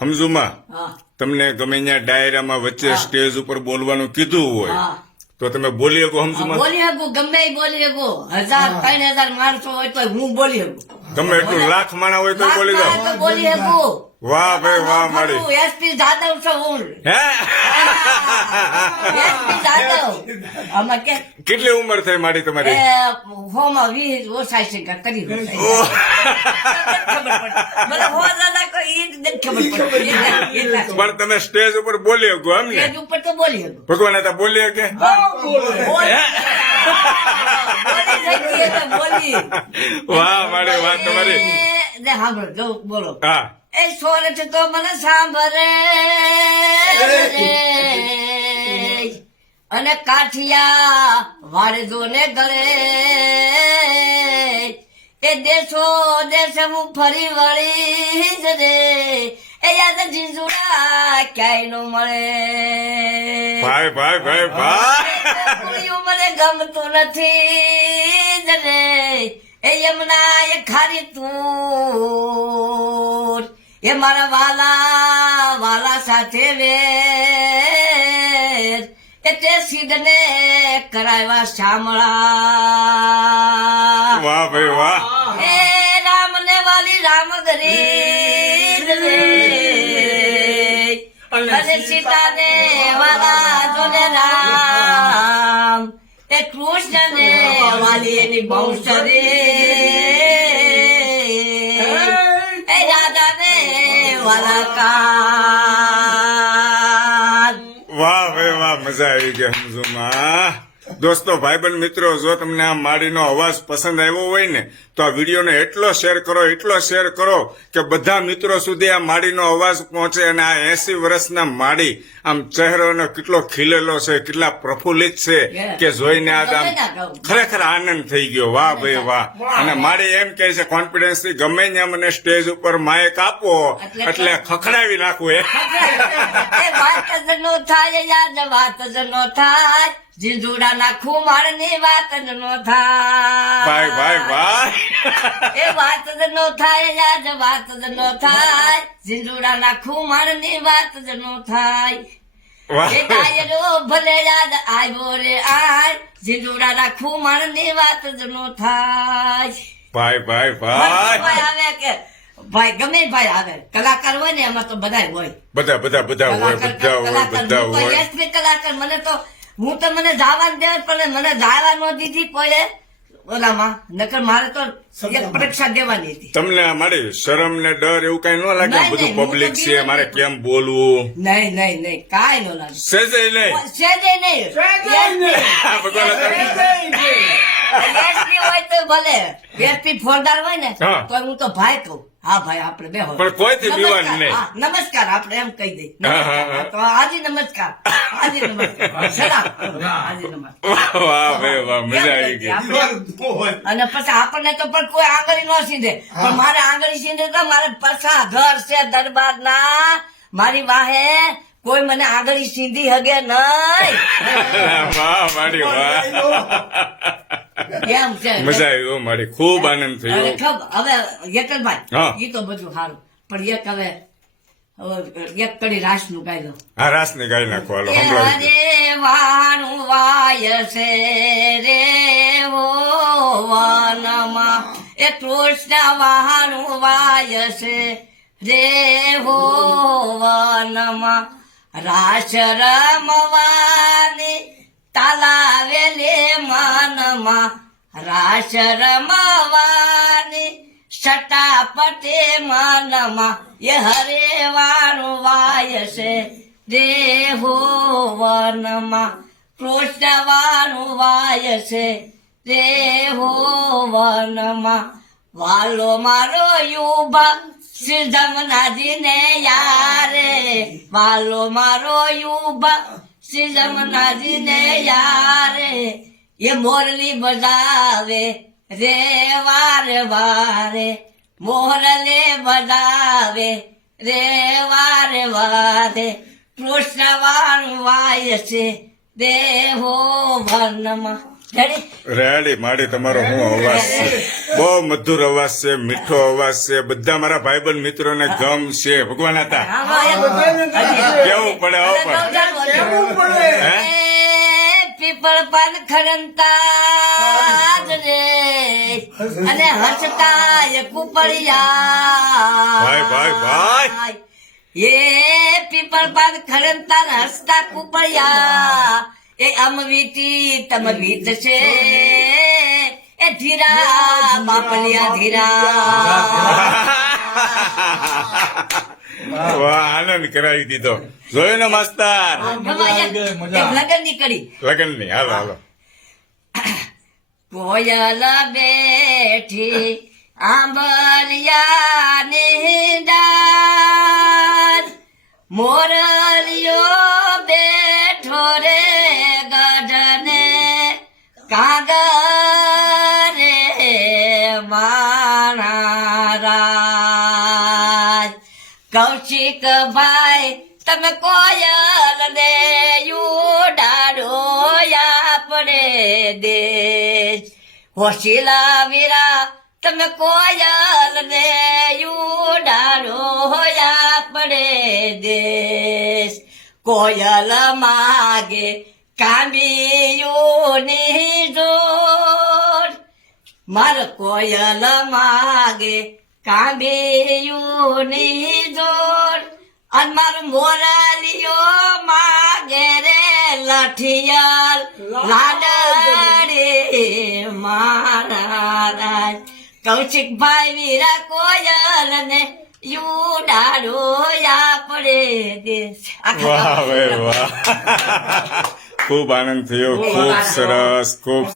સમજુમાં હા તમને ગમે ત્યાં ડાયરામાં વચ્ચે સ્ટેજ ઉપર બોલવાનું કીધું હોય હા તો તમે બોલી શકો સમજુમાં બોલી શકું ગમે એ બોલી શકું 1000-3000 માણસો હોય તો હું બોલી શકું ગમે એટલું લાખ માણા હોય તો બોલી લાખ જાઓ તો બોલી શકું વાહ ભાઈ વાહ મારી એસપી જાદવ છો હું હે એસપી જાદવ આમાં કે કેટલી ઉંમર થઈ મારી તમારી હોમાં 20 ઓછા છે કે કરી દો. ઓહ, ખબર પડે મને હો દાદા કોઈ ઈ જ નથી ખબર પડે એટલા પણ તમે સ્ટેજ ઉપર બોલી શકો એમ ને સ્ટેજ ઉપર તો બોલી શકું ભગવાન હતા બોલી શકે બોલી શકીએ તો બોલી વાહ મારી વાત તમારી ને સાંભળો જો બોલો હા એ સોરઠ તો મને સાંભળે રે. અને કાઠિયા વાળજો ને ગળે એ દેશો દેશ હું ફરી વળી જ રે એ યાદ જીજુડા ક્યાંય નો મળે ભાઈ ભાઈ ભાઈ ભાઈ પૂર્યું મને ગમતું નથી જ રે એ યમુના એ ખારી તું એ મારા વાલા વાલા સાથે વેર એ તે સિદ્ધને કરાવ્યા શામળા વાહ ભાઈ વાહ એ રામ ને વાલી રામ ગરી રે અને સીતા ને વાલા જોને રામ એ કૃષ્ણ ને વાલી એની બહુસરે એ રાધા ને વાલા કાન વાહ ભાઈ વાહ મજા આવી ગઈ સમજુમાં દોસ્તો ભાઈબંધ મિત્રો જો તમને આ માળીનો અવાજ પસંદ આવ્યો હોય ને તો આ વિડીયોને એટલો શેર કરો કે બધા મિત્રો સુધી આ માળીનો અવાજ પહોંચે અને આ 80 વર્ષના માળી આમ ચહેરોનો કેટલો ખીલેલો છે કેટલા પ્રફુલ્લિત છે કે જોઈને આ આમ ખરેખર આનંદ થઈ ગયો વાહ ભાઈ વાહ અને માળી એમ કહે છે કોન્ફિડન્સ થી ગમે ત્યાં મને સ્ટેજ ઉપર માઇક આપો એટલે ખખડાવી નાખું એ વાત જ નો થાય યાદ વાત જ નો થાય જીજુડા ના ખુમાર ની વાત જ નો થાય ભાઈ ભાઈ ભાઈ એ વાત જ નો થાય યાદ વાત જ નો થાય જીજુડા ના ખુમાર ની વાત જ નો થાય વાહ એ ડાયરો ભલે યાદ આવ્યો રે આય જીજુડા ના ખુમાર ની વાત જ નો થાય ભાઈ ભાઈ ભાઈ ભાઈ આવે કે ભાઈ ગમે ભાઈ આવે કલાકાર હોય ને એમાં તો બધા હોય બધા બધા બધા હોય બધા હોય બધા હોય એસપી કલાકાર મને તો હું તો મને જવા દે પણ મને જવા ન દીધી કોઈ ઓલામાં નકર મારે તો એક પરીક્ષા દેવાની હતી તમને મારી શરમ ને ડર એવું કઈ ન લાગે નહીં, બધું નહીં, હું તો પબ્લિક છે બીમાર મારે નથી. કેમ બોલવું નહીં નહીં નહીં કાંઈ ન લાગે સેજે નહીં સેજે નહીં આ ભગવાન એસપી હોય તો ભલે એસપી ફોરદાર હોય ને હા. તો હું તો ભાઈ કહું હા ભાઈ આપણે બેહો પણ કોઈથી બીવાનું નમસ્કાર, નહીં. હા, નમસ્કાર આપણે એમ કહી દઈ હા, હા, હા. તો હાજી નમસ્કાર હાજી નમસ્કાર સલામ હાજી નમસ્કાર વાહ વાહ ભાઈ વાહ મજા આવી ગઈ અને પછી આપણને તો પણ કોઈ આંગળી ન સીધે પણ મારે આંગળી સીધે તો મારે પછા ઘર છે દરબાર ના મારી વાહે કોઈ મને આંગળી સીધી હગે નહીં વાહ મારી વાહ એમ છે મજા આવી હો મારી ખૂબ આનંદ થયો હવે હવે યકલભાઈ હા. ઈ તો બધું સારું પણ એક હવે એક કડી રાસ નું ગાઈ દો હા રાસ ને ગાઈ નાખો હાલો સંભળાવી દો. રે વાણું વાય છે રે હો વનમાં એ કૃષ્ણ વાણું વાય છે રે હો વનમાં રાસ રમવાની તાલાવેલે મનમાં રાસ રમવાની સટાપટે મનમાં એ હરે વાણું વાય છે રે હો વનમાં કૃષ્ણ વાણું વાય છે રે હો વનમાં વાલો મારો યુભા શ્રી જમનાજી ને યારે વાલો મારો યુભા શ્રી જમનાજી ને યારે એ મોરલી બજાવે રે વારે વારે મોરલે બજાવે રે વારે વારે કૃષ્ણ વાણું વાય છે દેહો વનમાં રેડી રેડી માડી તમારો હું અવાજ છે બહુ મધુર અવાજ છે મીઠો અવાજ છે બધા મારા ભાઈબંધ મિત્રોને ગમ છે ભગવાન હતા કેવું પડે આવો પણ હે? પીપળ પાન ખરંતા જ રે અને હસતા એ કુપળિયા ભાઈ, ભાઈ. એ પીપળ પાન ખરંતા ને હસતા કુપળિયા એ અમવીતી તમ વીત છે એ ધીરા બાપલિયા ધીરા વાહ આનંદ કરાવી દીધો જોયો ને માસ્તર લગન ની કરી લગન ની હાલો હાલો કોયલ બેઠી આંબલિયા નિંદાર મોરલિયો બેઠો રે ગઢને કાગરે માણા રાજ કૌશિક ભાઈ તમે કોયલ ને ઉડાડો આપણે દેશ હોશિલા વીરા તમે કોયલ ને ઉડાડો આપણે દેશ કોયલ માગે કાંબીઓની જોડ માર કોયલ માગે કાંબીઓની જોડ અને માર મોરાલીઓ માગે રે લઠિયાલ લાડડે મારા રાજ કૌશિકભાઈ વીરા કોયલ ને યુડાડો આપણે દેશ વાહ ભાઈ વાહ ખૂબ આનંદ થયો ખૂબ સરસ ખૂબ